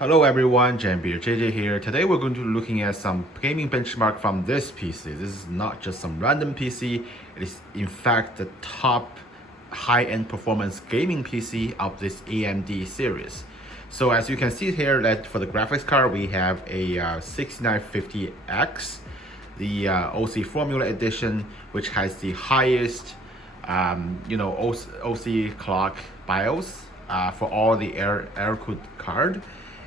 Hello everyone, Jambeer JJ here. Today we're going to be looking at some gaming benchmark from this PC. This is not just some random PC, it is in fact the top high-end performance gaming PC of this AMD series. So as you can see here, that for the graphics card we have a 6950X, the OC Formula Edition, which has the highest OC clock BIOS for all the air-cooled card.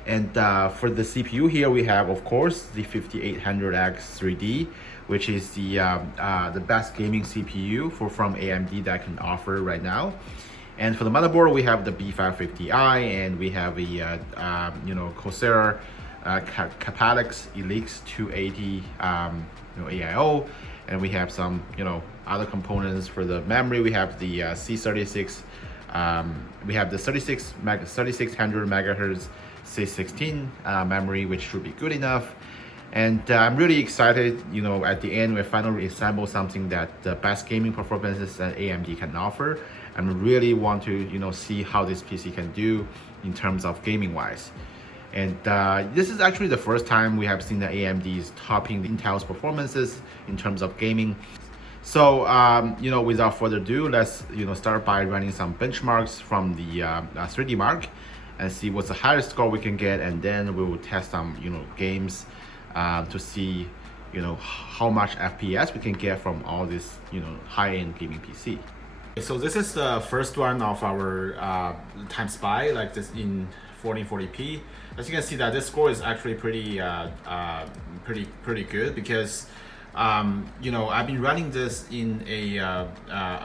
And for the CPU here, we have, of course, the 5800X 3D, which is the best gaming CPU from AMD that I can offer right now. And for the motherboard, we have the B550i, and we have a Corsair Capalex Elix 280 AIO, and we have some other components. For the memory, we have the C36. We have the 3600 megahertz C16 memory, which should be good enough. And I'm really excited, at the end we finally assemble something that the best gaming performances that AMD can offer. And really want to see how this PC can do in terms of gaming wise. And this is actually the first time we have seen the AMD is topping the Intel's performances in terms of gaming. So without further ado, let's start by running some benchmarks from the 3D Mark and see what's the highest score we can get, and then we will test some games to see how much FPS we can get from all this high-end gaming PC. So this is the first one of our TimeSpy, like this in 1440p. As you can see, that this score is actually pretty good, because I've been running this in a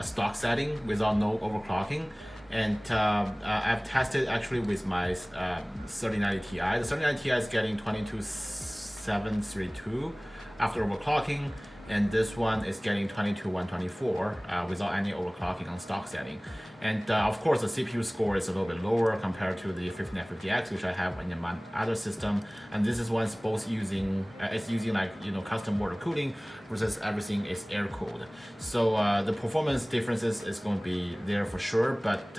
stock setting without no overclocking. And I've tested actually with my 3090 Ti. The 3090 Ti is getting 22732 after overclocking, and this one is getting 22124 without any overclocking on stock setting. And of course, the CPU score is a little bit lower compared to the 5950X, which I have in my other system. And this is one's both using custom water cooling versus everything is air cooled. So the performance differences is going to be there for sure, but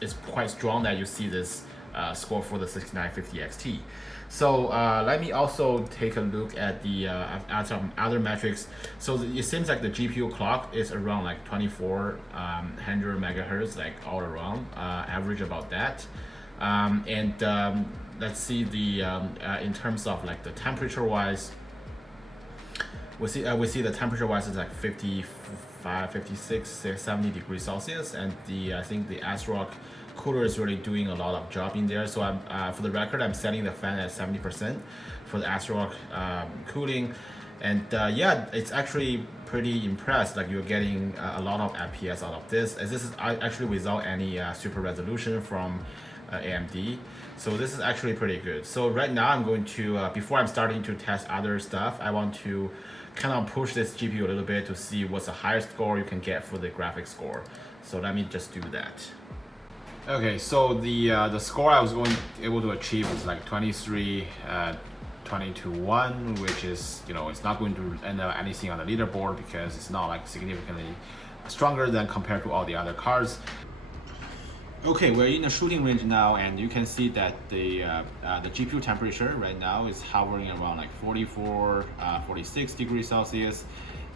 it's quite strong that you see this score for the 6950 XT. So let me also take a look at the some other metrics. So it seems like the GPU clock is around like 2400 megahertz, like all around, average about that. Let's see the in terms of like the temperature wise, we see the temperature wise is like 55, 56, 70 degrees Celsius, and I think the ASRock cooler is really doing a lot of job in there. So I'm for the record, I'm setting the fan at 70% for the ASRock cooling, and yeah, it's actually pretty impressed. Like you're getting a lot of FPS out of this, as this is actually without any super resolution from AMD. So this is actually pretty good. So right now I'm going to before I'm starting to test other stuff, I want to kind of push this GPU a little bit to see what's the highest score you can get for the graphics score. So let me just do that. Okay, so the score I was able to achieve is like 23 22-1, which is it's not going to end up anything on the leaderboard because it's not like significantly stronger than compared to all the other cards. Okay, we're in the shooting range now, and you can see that the GPU temperature right now is hovering around like 44 46 degrees Celsius,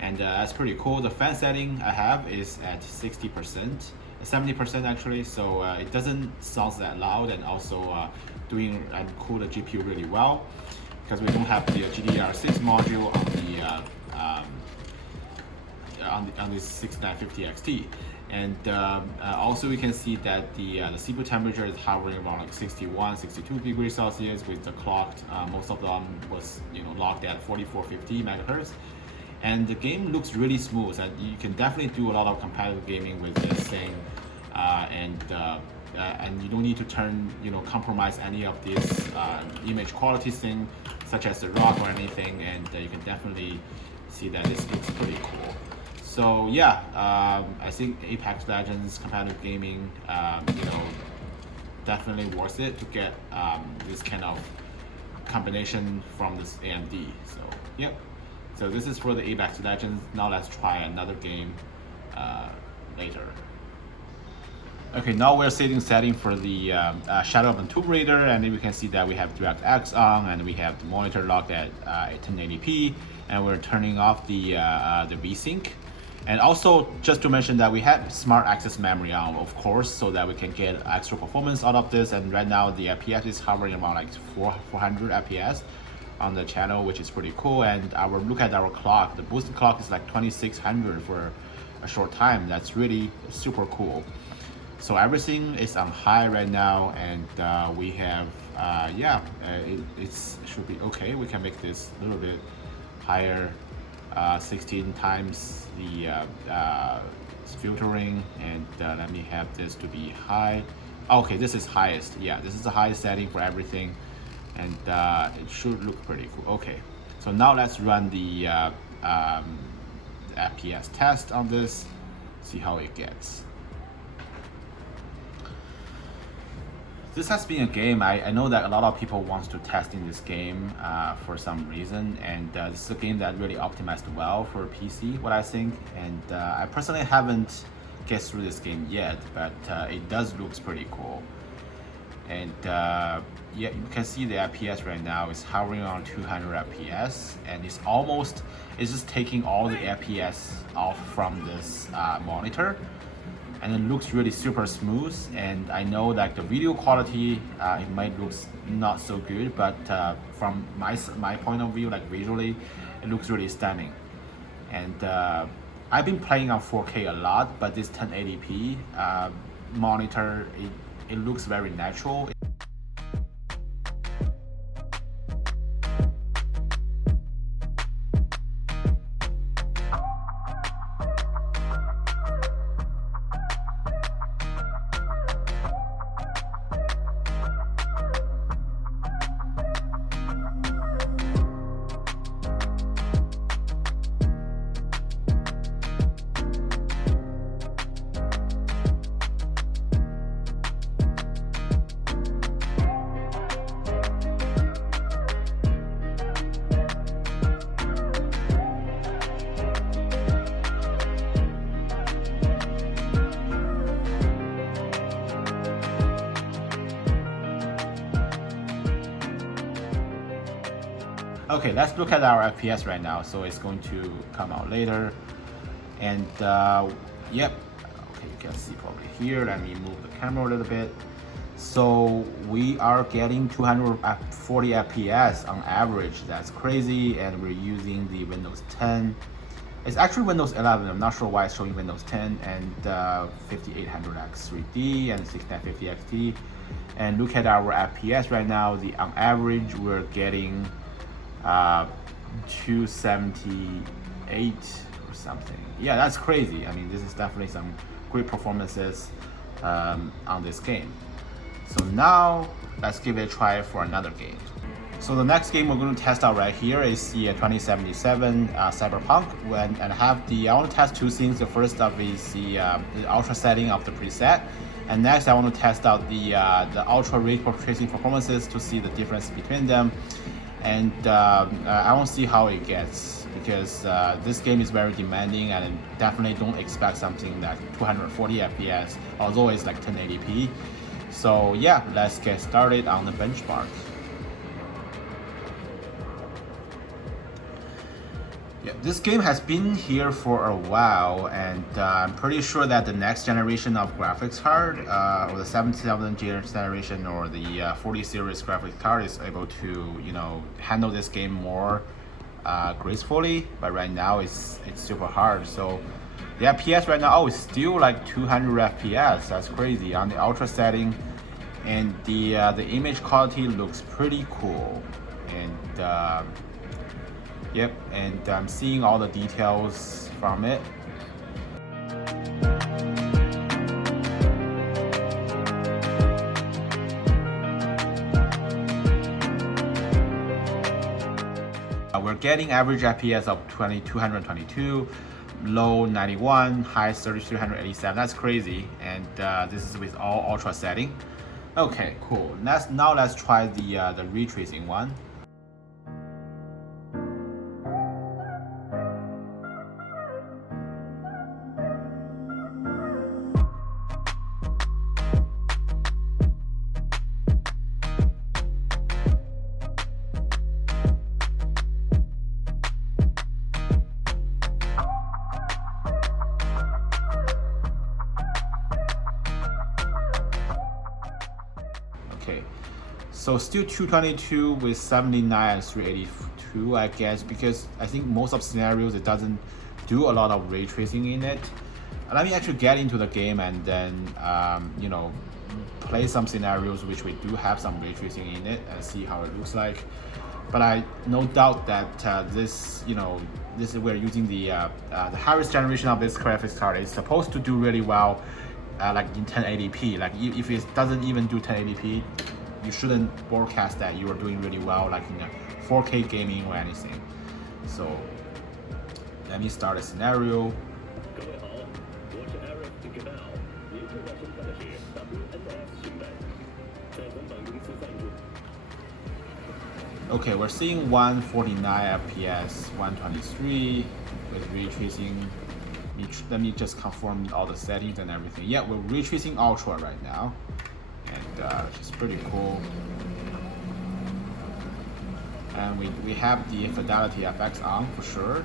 and that's pretty cool. The fan setting I have is at 60%, 70% actually, so it doesn't sound that loud, and also doing and cool the GPU really well, because we don't have the GDDR6 module on this 6950 XT. And also we can see that the CPU temperature is hovering around like 61, 62 degrees Celsius with the clocked, most of them was locked at 4450 megahertz. And the game looks really smooth, and you can definitely do a lot of competitive gaming with this thing, and you don't need to compromise any of this image quality thing, such as the rock or anything, and you can definitely see that it's pretty cool. So yeah, I think Apex Legends competitive gaming, definitely worth it to get this kind of combination from this AMD. So yep. So this is for the Apex Legends. Now let's try another game later. Okay, now we're setting for the Shadow of the Tomb Raider, and then we can see that we have DirectX on, and we have the monitor locked at 1080p, and we're turning off the VSync. And also, just to mention that we have Smart Access Memory on, of course, so that we can get extra performance out of this. And right now, the FPS is hovering around like 400 FPS on the channel, which is pretty cool. And look at our clock. The boosted clock is like 2600 for a short time. That's really super cool. So everything is on high right now, and we have it should be okay. We can make this a little bit higher, 16 times the filtering, and let me have this to be high. Okay, this is highest. Yeah, this is the highest setting for everything, and it should look pretty cool. Okay, so now let's run the FPS test on this, see how it gets. This has been a game, I know that a lot of people want to test in this game for some reason, and this is a game that really optimized well for PC, what I think, and I personally haven't get through this game yet, but it does looks pretty cool. And yeah, you can see the FPS right now is hovering on 200 FPS, and it's just taking all the FPS off from this monitor. And it looks really super smooth, and I know that the video quality it might look not so good, but from my point of view, like visually, it looks really stunning. And I've been playing on 4K a lot, but this 1080p monitor, it looks very natural. Okay, let's look at our FPS right now. So it's going to come out later, and yep. Okay, you can see probably here. Let me move the camera a little bit. So we are getting 240 FPS on average. That's crazy, and we're using the Windows 10. It's actually Windows 11. I'm not sure why it's showing Windows 10, and 5800X 3D and 6950 XT. And look at our FPS right now. On average, we're getting 278 or something. Yeah, that's crazy. I mean, this is definitely some great performances on this game. So now let's give it a try for another game. So the next game we're going to test out right here is the 2077 CyberPunk. And I want to test two things. The first of is the ultra setting of the preset, and next I want to test out the ultra ray tracing performances to see the difference between them. And I want to see how it gets, because this game is very demanding, and I definitely don't expect something like 240 FPS, although it's like 1080p. So yeah, let's get started on the benchmark. Yeah, this game has been here for a while, and I'm pretty sure that the next generation of graphics card, or the 77th generation or the 40 series graphics card, is able to, handle this game more gracefully. But right now it's super hard. So the FPS right now is still like 200 FPS. That's crazy on the ultra setting, and the image quality looks pretty cool. And yep, and I'm seeing all the details from it. We're getting average FPS of 222, low 91, high 3387. That's crazy, and this is with all ultra setting. Okay, cool. Now let's try the ray tracing one. So still 222 with 79 and 382, I guess, because I think most of scenarios it doesn't do a lot of ray tracing in it. Let me actually get into the game and then you know, play some scenarios which we do have some ray tracing in it and see how it looks like. But I no doubt that this, you know, this is we're using the highest generation of this graphics card. It's supposed to do really well, like in 1080p. Like if it doesn't even do 1080p, you shouldn't broadcast that you are doing really well, like in a 4K gaming or anything. So let me start a scenario. Okay, we're seeing 149 FPS, 123 with ray tracing. Let me just confirm all the settings and everything. Yeah, we're ray tracing ultra right now, and which is pretty cool. And we have the fidelity FX on for sure.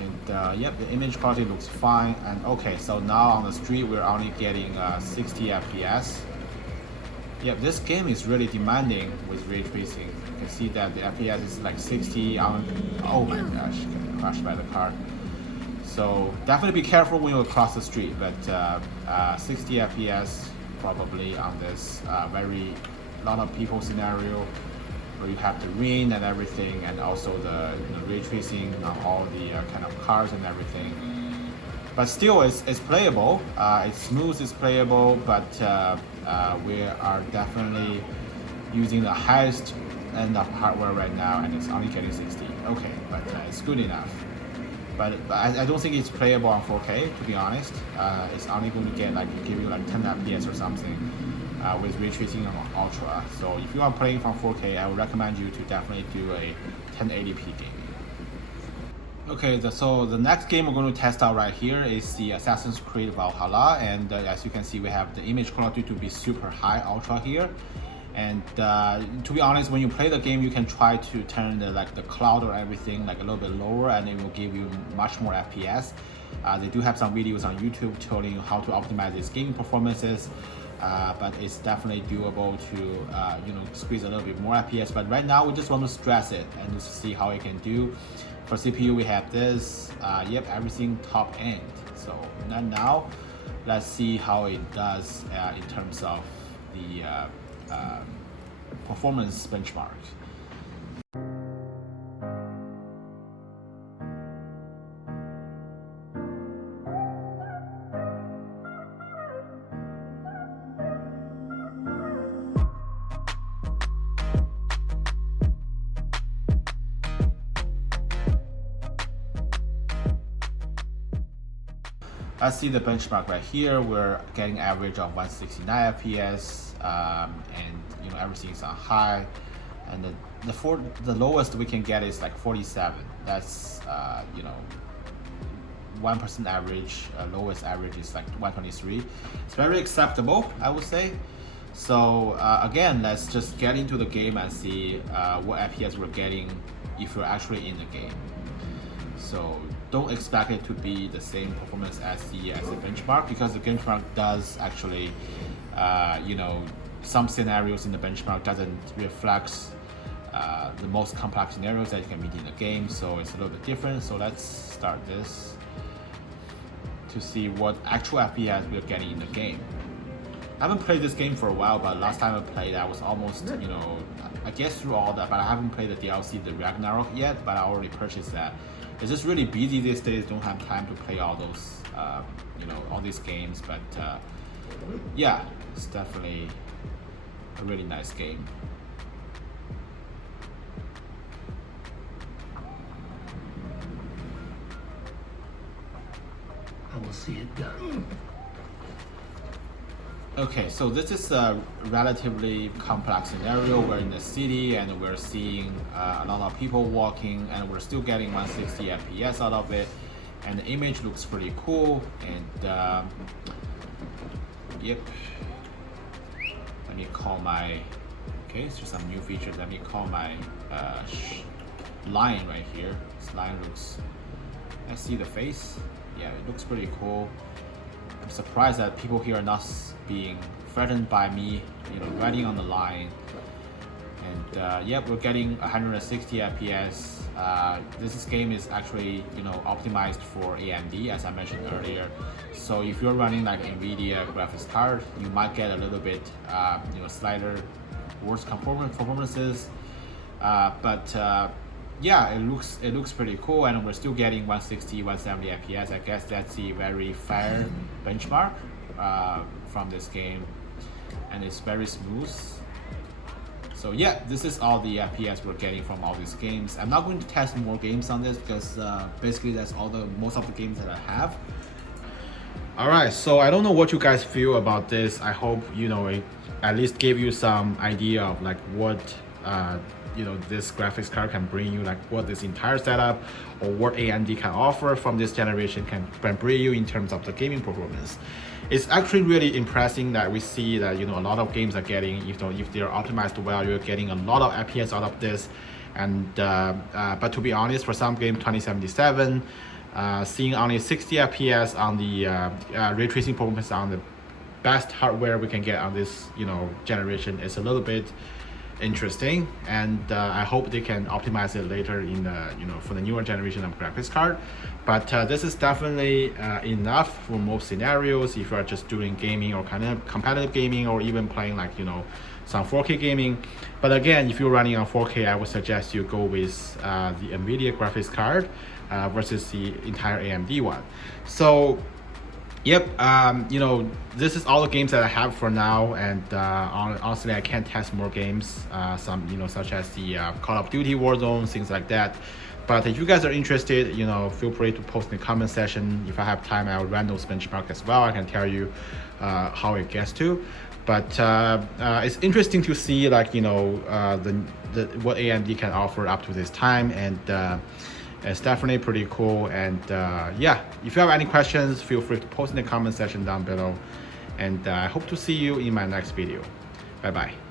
And yep, the image quality looks fine. And okay, so now on the street we're only getting 60 FPS. Yep, this game is really demanding with ray tracing. You can see that the FPS is like 60 on, oh my gosh, getting crushed by the car. So definitely be careful when you cross the street, but 60 FPS probably on this very lot of people scenario where you have the rain and everything, and also the ray tracing on all the kind of cars and everything. But still, it's playable. It's smooth, it's playable, but we are definitely using the highest end of hardware right now, and it's only getting 60. Okay, but it's good enough. But I don't think it's playable on 4K, to be honest. It's only going to get like give you like 10 FPS or something with ray tracing on Ultra. So if you are playing from 4K, I would recommend you to definitely do a 1080p game. Okay, so the next game we're going to test out right here is the Assassin's Creed Valhalla, and as you can see, we have the image quality to be super high, ultra here. And to be honest, when you play the game, you can try to turn the cloud or everything like a little bit lower, and it will give you much more FPS. They do have some videos on YouTube telling you how to optimize its gaming performances, but it's definitely doable to you know, squeeze a little bit more FPS. But right now, we just want to stress it and just see how it can do. For CPU, we have this. Yep, everything top end. So now, let's see how it does in terms of the performance benchmark. Let's see the benchmark right here. We're getting average of 169 FPS, and you know, everything is on high. And the lowest we can get is like 47. That's you know, 1% average. Lowest average is like 123. It's very acceptable, I would say. So again, let's just get into the game and see what FPS we're getting if we're actually in the game. So don't expect it to be the same performance as the benchmark, because the benchmark does actually, you know, some scenarios in the benchmark doesn't reflect the most complex scenarios that you can meet in the game. So it's a little bit different. So let's start this to see what actual FPS we're getting in the game. I haven't played this game for a while, but last time I played, I was almost, you know, I guess through all that, but I haven't played the DLC, the Ragnarok yet, but I already purchased that. It's just really busy these days, don't have time to play all those, you know, all these games, but yeah, it's definitely a really nice game. I will see it done. Okay, so this is a relatively complex scenario. We're in the city and we're seeing a lot of people walking, and we're still getting 160 FPS out of it. And the image looks pretty cool. And yep, let me call my, okay, so some new features. Let me call my line right here. This line looks, I see the face. Yeah, it looks pretty cool. I'm surprised that people here are not being threatened by me, running on the line. And yeah, we're getting 160 FPS. This game is actually optimized for AMD, as I mentioned earlier. So if you're running like NVIDIA graphics card, you might get a little bit slighter worse performances. But yeah, it looks pretty cool, and we're still getting 160, 170 FPS. I guess that's a very fair benchmark from this game, and it's very smooth. So yeah, this is all the FPS we're getting from all these games. I'm not going to test more games on this because basically that's most of the games that I have. All right, so I don't know what you guys feel about this. I hope it at least gave you some idea of like what this graphics card can bring you, like what this entire setup or what AMD can offer from this generation can bring you in terms of the gaming performance. It's actually really impressive that we see that a lot of games are getting, if they're optimized well, you're getting a lot of FPS out of this. And but to be honest, for some games 2077, seeing only 60 FPS on the ray tracing performance on the best hardware we can get on this generation is a little bit interesting, and I hope they can optimize it later in the for the newer generation of graphics card. But this is definitely enough for most scenarios if you are just doing gaming or kind of competitive gaming, or even playing like some 4K gaming. But again, if you're running on 4K, I would suggest you go with the NVIDIA graphics card versus the entire AMD one. So yep, this is all the games that I have for now, and honestly, I can't test more games, some such as the Call of Duty Warzone, things like that. But if you guys are interested, feel free to post in the comment section. If I have time, I'll run those benchmarks as well. I can tell you how it gets to. But it's interesting to see like what AMD can offer up to this time, and it's definitely pretty cool. And yeah, if you have any questions, feel free to post in the comment section down below. And I hope to see you in my next video. Bye bye.